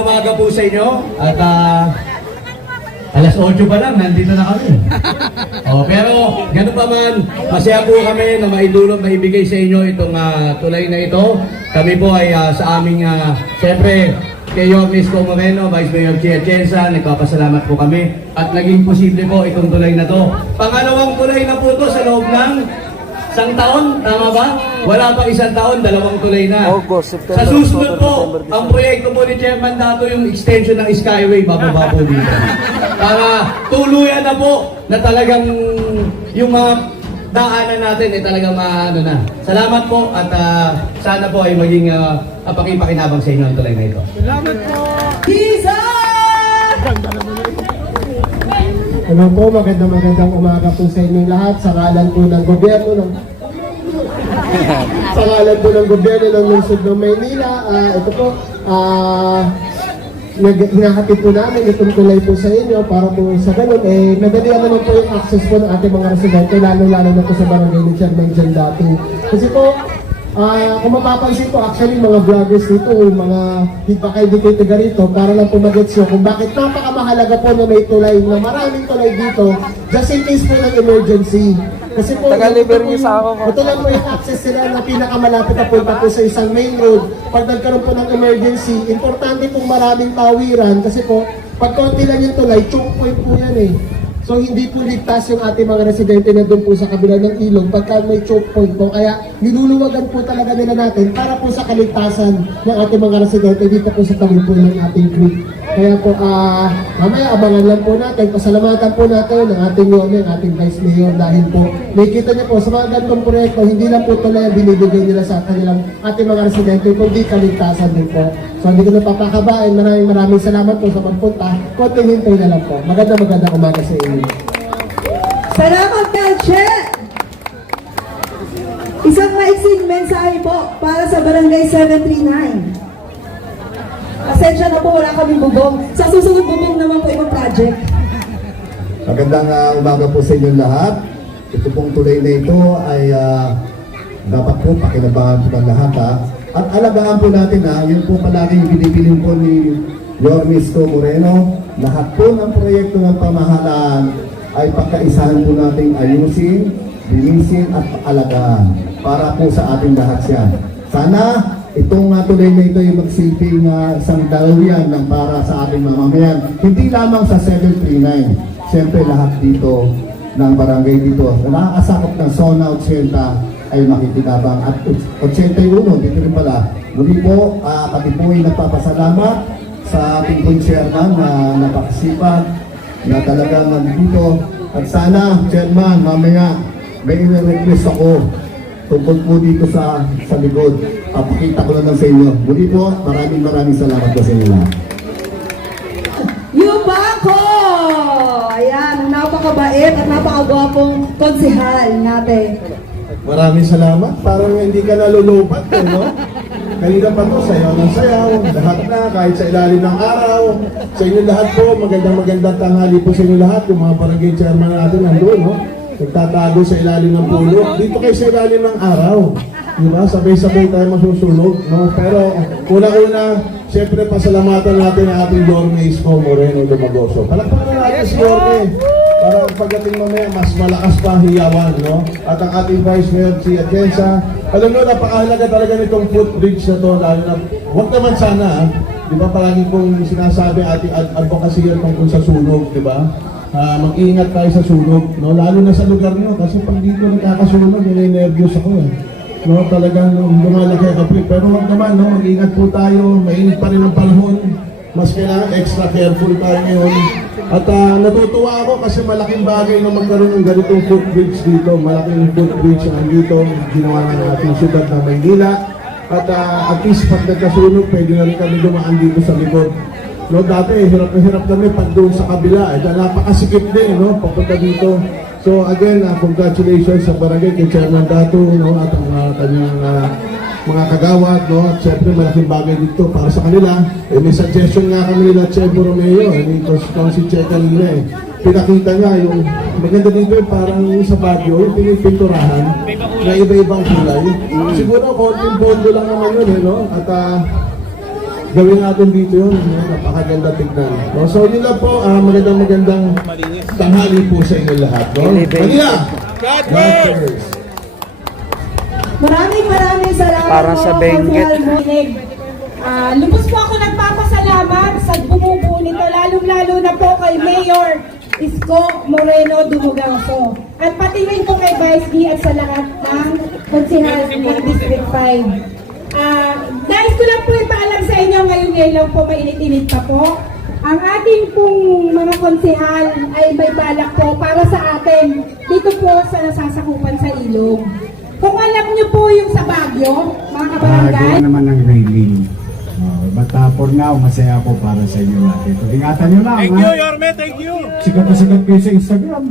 Umaga po sa inyo at alas 8 pa lang, nandito na kami. Pero ganun pa man, masaya po kami na maibigay sa inyo itong tulay na ito. Kami po ay sa aming, siyempre, kay Miss Moreno, Vice Mayor Chia Chensa, nagpapasalamat po kami at naging posible po itong tulay na to. Pangalawang tulay na po to sa loob ng isang taon, tama ba? Wala pa isang taon, dalawang tulay na. August, September, Sa susunod October, po, November, ang proyekto po ni Chairman Dato yung extension ng Skyway, bababa po dito. Para tuluyan na po na talagang yung mga daanan natin ay talagang maano na. Salamat po at sana po ay maging pakipakinabang sa inyo ang tulay na ito. Salamat po! Ano po, magandang umaga po sa inyong lahat. Sa ngalan po ng gobyerno ng lungsod ng Maynila, ito po, hinahatid po namin itong tulay po sa inyo para po sa ganun, madalian naman po yung access po ng ating mga residente, lalo-lalo na po sa barangay ni Chairman Jan Dato. Kasi po, kung mapapansin po, actually mga vloggers dito, mga hindi taga rito, para lang po mag-gets nyo kung bakit napakamahalaga po na may tulay, na maraming tulay dito, just in case po ng emergency. Kasi po, ito lang po yung access sila na pinakamalapit na punta po sa isang main road. Pag nagkaroon po ng emergency, importante pong maraming tawiran kasi po, pag konti lang yung tulay, choke point po yan eh. So hindi po ligtas yung ating mga residente na doon po sa kabila ng ilog pagka may choke point po. Kaya niluluwagan po talaga nila natin para po sa kaligtasan ng ating mga residente dito po sa tabi po ng ating creek. Kaya po mamaya abangan lang po natin, pasalamatan po natin ng ating Yome, ng ating Vice Mayor dahil po nakikita niyo po sa mga ganitong proyekto, hindi lang po tulay binibigay nila sa kanilang ating mga residente, kundi kaligtasan din po. So hindi ko na papakabain, maraming salamat po sa pagpunta, konting hintay na lang po. Magandang umaga sa inyo. Salamat, Kalche! Isang maiksing mensahe po para sa Barangay 739. Pasensya na po, wala kaming bubong. Sa susunod bubong naman po ibang project. Magandang umaga po sa inyong lahat. Ito pong tulay na ito ay dapat po pakinabangan po ng lahat At alagaan po natin yun po palaging binibilin po ni Yormis Moreno. Lahat po ng proyekto ng pamahalaan ay pagkaisahan po natin ayusin, linisin at alagaan para po sa ating lahat yan. Sana itong tulay na ito ay magsilbing isang daluyan ng para sa ating mamamayan. Hindi lamang sa 739. Siyempre lahat dito ng barangay dito. Nakakasakop ng Zona 80 ay makikinabang. At 81 dito rin pala. Muli po, pati po ay nagpapasalamat sa ating chairman na napakasipag na talagang nandito. At sana, chairman, mamaya may request ako tungkol po dito sa likod. Pakita ko na lang sa inyo. Muli po, maraming salamat po sa inyo lahat. Yubako! Ayan, napakabait at napakagwapong konsehal natin. Maraming salamat. Parang hindi ka nalulupat, no? Kanina pa to, sayaw ng sayaw. Lahat na, kahit sa ilalim ng araw. Sa inyo lahat po, magandang tanghali po sa inyo lahat. Yung mga barangay chairman natin nandun, no? Nagtatago sa ilalim ng pulo. Dito kayo sa ilalim ng araw. Diba? Sabay-sabay tayo masusunog, no? Pero, una-una, siyempre pasalamatan natin ang ating Yorme Isko Moreno Lumagoso. Palakpakan natin si Yorme. Para pagdating mamaya, mas malakas pa hiyawan, no? At ang ating Vice Mayor, si Atienza. Alam mo, napakahalaga talaga nitong footbridge na to, lalo na, huwag naman sana, di ba, palagi kong sinasabi ating advocacy tungkol sa sunog, di ba? Mag-iingat tayo sa sunog, no? Lalo na sa lugar nyo, kasi pag dito nagkakasunog, nire-nervyos ako, no? Talagang lumalaki ako, pero huwag naman, no? Mag-iingat po tayo, mainit pa rin ang panahon. Mas kailangan extra careful tayo ngayon. At natutuwa ako kasi malaking bagay na magkaroon ng ganitong footbridge dito. Malaking footbridge ang dito, ginawa ng ating syudad na Maynila. At at least pag nagkasunog, pwede na rin kami dumaan dito sa likod. No, dati, hirap na hirap kami pag doon sa kabila. Napakasikip din, no, papunta dito. So again, congratulations sa barangay kay Chairman Dato, no, at ang kanyang mga kagawad, no? At syempre malaking bagay dito para sa kanila. May suggestion nga kami nila Che Borromeo, ni si Che kanina pinakita nga yung maganda dito parang sa Baguio, yung pinipinturahan na iba-ibang kulay. Siguro konting bondo lang naman yun, no? At gawin natin dito yun. Napakaganda tignan. No? So yun lang po, magandang tanghali po sa inyo lahat. No? Manila! God first! Maraming salamat Para po, sa Benguet. Consuel Monig. Lubos po ako nagpapasalamat sa bumubuo nito, lalong-lalo na po kay Mayor Isko Moreno Dumugangso. At pati rin po kay Vice D at sa lahat ng konsehal ng District 5. Nais ko lang po ipaalam sa inyo ngayon lang po, mainit-init pa po. Ang ating pong mga konsehal ay may balak po para sa atin dito po sa nasasakupan sa ilog. Kung alam niyo po yung sa Baguio, mga kabarangay, Gawa naman ng railing. But for now, masaya ako para sa inyo lahat ito. Ingatan nyo lang, thank you, Yorme, thank you! Sikat na sikat kayo sa Instagram.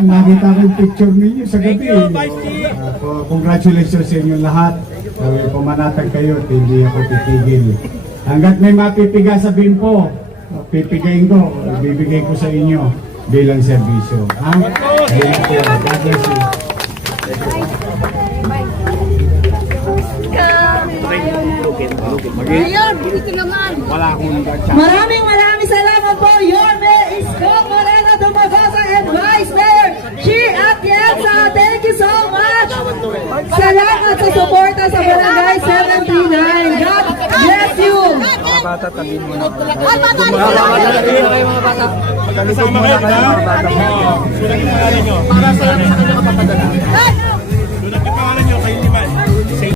Nakita ko yung picture ninyo sa gabi. Thank you, Vice Congratulations sa inyo lahat. Pumanatag kayo at hindi ako titigil. Hanggat may mapipiga sa bimpo, pipigayin ko, bibigay ko sa inyo bilang serbisyo. Ha? Ayun po. God bless you. Maraming salamat po, Yorme Isko Moreno Dumagasa and Vice Mayor Chi Atienza. Thank you so much. Salamat sa suporta sa Barangay 739. God bless you. Para sa